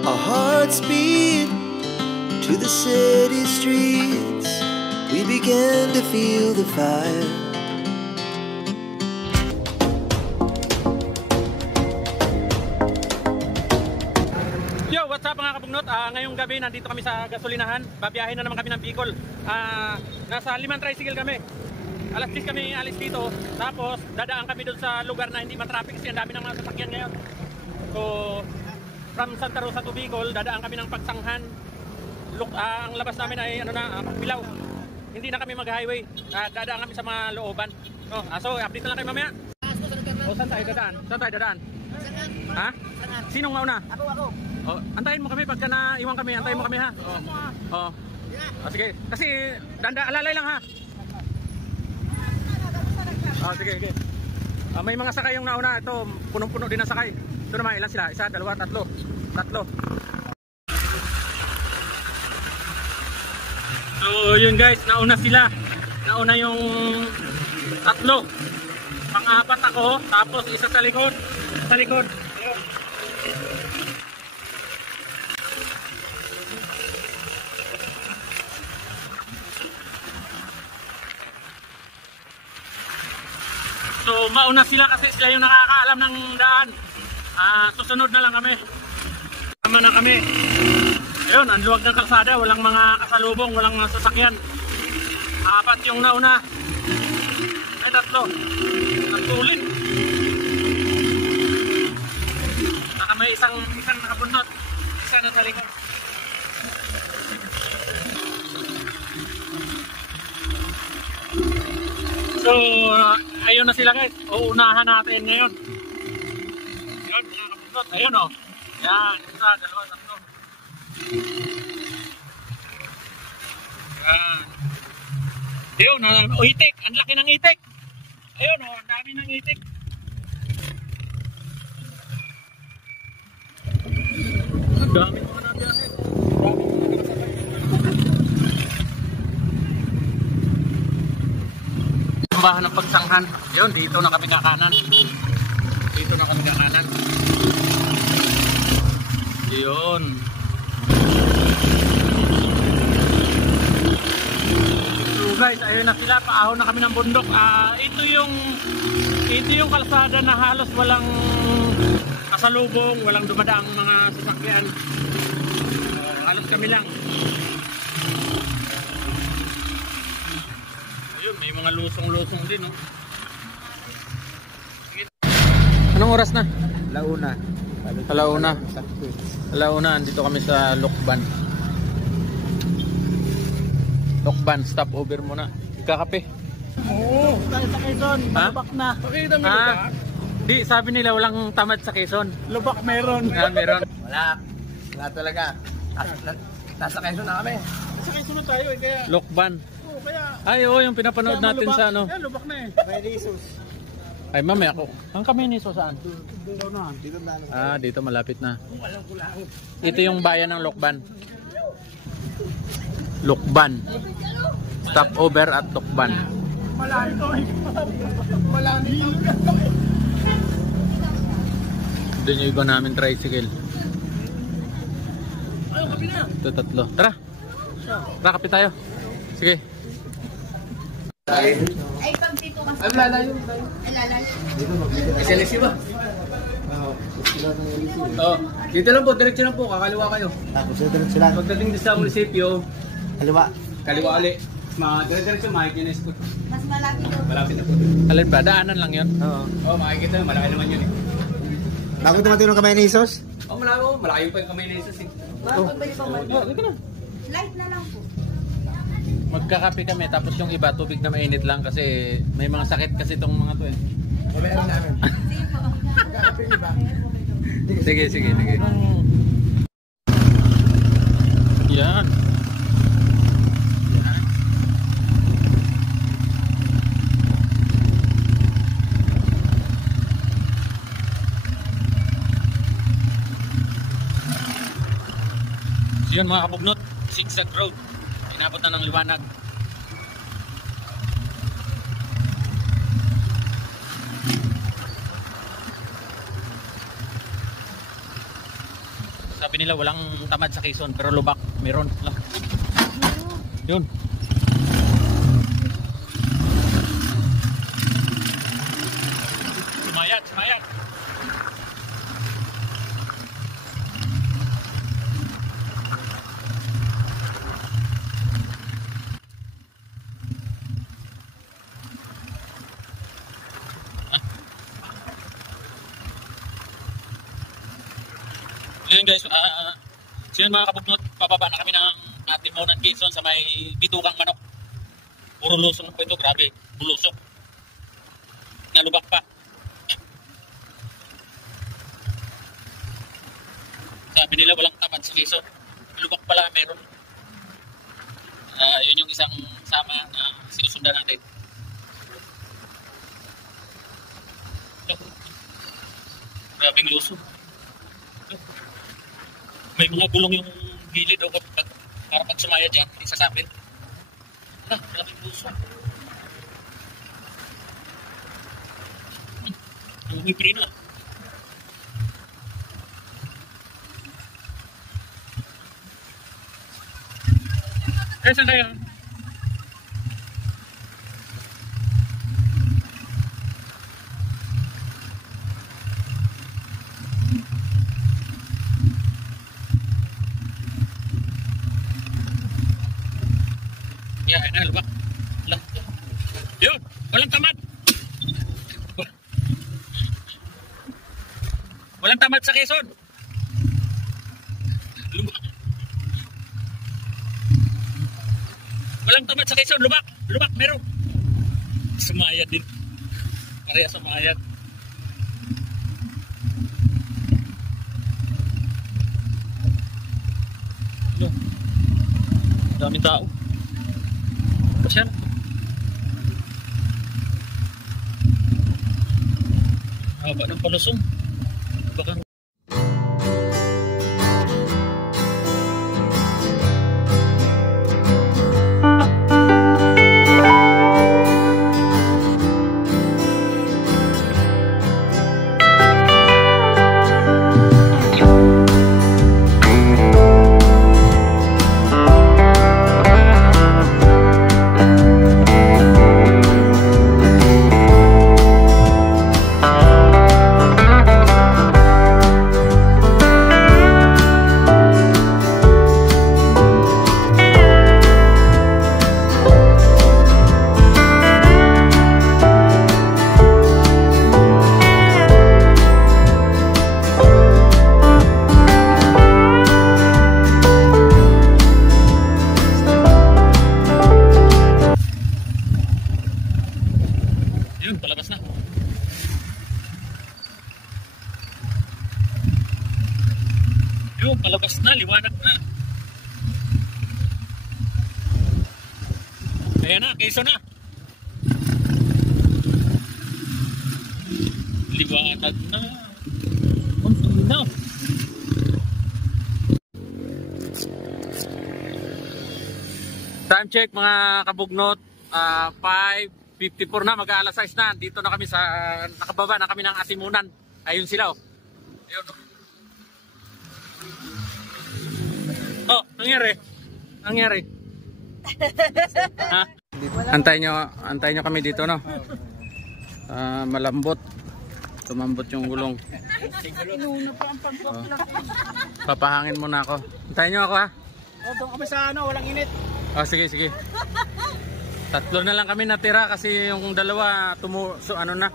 Our hearts beat to the city streets. We began to feel the fire. Yo, what's up mga kabugnot? Ngayong gabi nandito kami sa gasolinahan. Babiyahin na naman kami ng Bicol. Nasa 5 tricycle kami. Alas 10 kami alis dito. Tapos dadaan kami doon sa lugar na hindi matraffic kasi ang dami ng mga sasakyan ngayon. So from Santa Rosa to Bicol, dadaan kami ng Pagsanghan. Ang labas namin ay Pagpilaw. Hindi na kami mag-highway. Dadaan kami sa mga looban. So update na lang kayo mamaya. Saan tayo dadaan? Saan tayo dadaan? Ha? Sinong mauna? Ako. Antayin mo kami pagka naiwan kami. Antayin mo kami ha. Sige. Kasi alalay lang ha. Sige. May mga sakay yung nauna. Ito, punong-puno din na sakay. Ito naman, ilan sila? Isa, dalawa, tatlo. So, yun guys, nauna sila. Nauna yung tatlo. Pang-apat ako, tapos isa sa likod. Ayun. So mauna sila kasi sila yung nakakaalam ng daan. Susunod na lang kami. Tama na kami. Ayun, ang luwag ng kalsada, walang mga kasalubong, walang mga sasakyan. Apat yung nauna. Ay, tatlo. Nagtulit. Saka may isang nakabunot. Isa na sa likod. So, ayun na sila guys. Uunahan natin ngayon. Ayun, mga kabunot. Ayun o. Yan, isa, dalawa, tatlo. Yan. Ayun, itik. Ang laki ng itik. Ayun o, ang dami ng itik. Ang dami mga nabiyahe. Ang dami mga nakasabay. Bahan ng Pagsanghan. Yun, dito na kami kakanan. Yun. So guys, ayun na sila. Paahon na kami ng bundok. Ito yung kalsada na halos walang kasalubong, walang dumadaang mga sasakyan. Halos kami lang. May mga lusong-lusong din, no? Anong oras na? Alauna, andito kami sa Lokban. Stop over muna. Ikakape. Oo, sa Quezon, lubak na. Pakita mo lubak? Di, sabi nila walang tamad sa Quezon. Lubak meron. Meron. Wala talaga. Nasa Quezon na kami. Sa Quezon na tayo, kaya... Lokban. Ay, oo, yung pinapanood natin lubak, sa ano. Yan, lubak na eh. Kamenisos. Ay, mamaya ako. Ang Kamenisos saan? Dito na. Dito malapit na. Ito yung bayan ng Lokban. Stop over at Lokban. Malami. Doon yung iba namin tricycle. Ito tatlo. Tara, kape tayo. Sige. Ay, pag dito kasi... Ay, lalayo. SLSU ba? Oo. Dito lang po, diretso lang po, kakaliwa kayo. Diretso lang. Pagdating sa munisipyo, kaliwa ulit. Diretso, makikita na Mas malapit doon. malapit na po. Alin ba? Daanan lang yun? Oo, makikita, malaki naman yun eh. Bakit naman tinong kamay ni Isos? Malaki pa yung kamay na isa eh. Light na lang po. Magkakape kami tapos yung iba tubig na mainit lang kasi may mga sakit kasi itong mga to eh. Meron namin. Sige. Yan. So yun mga kabugnot, zigzag road. Inabot na ng liwanag. Sabi nila walang tamad sa Quezon, pero lubak meron lang. Yun. Sumayat, sumayat. Ayun guys, so yun mga kabugnot, pababa na kami ng Timonan Quezon sa may bitukang manok. Puro lusong po ito, grabe, bulusok. Nalubak pa. Sabi nila walang tamad sa Quezon. Lubak pala meron. Yun yung isang sama na sinusundan natin. Grabing lusong. May mga gulong yung gilid o para pag sumaya dyan, isasapin. Grabe puso. Ang humiprino. Saan kayo? Yeah, ano ba? Yun, walang tamad. Walang tamad sa Quezon. Lubak. Walang tamad sa Quezon, lubak. Lubak, meron. Sumayad din. Pareha sumayad. Yun. Daming tao. Pasyan. Haba ng palusong. Baka palabas na. Yun, palabas na, liwanag na. Ayan na, Quezon na. Liwanag na. Kunti na. Time check mga kabugnot, 5:54 na, mag-aalas 6 na. Dito na kami sa, nakababa na kami ng Atimunan. Ayun sila oh. Ayun oh. Oh, nangyari. Nangyari. Ha? Antay nyo kami dito no. Malambot. Tumambot yung gulong. Oh. Papahangin muna ako. Antayin nyo ako ha. Oh, doon kami sa ano, walang init. Oh, sige, sige. Tatlo na lang kami natira kasi yung dalawa ano na.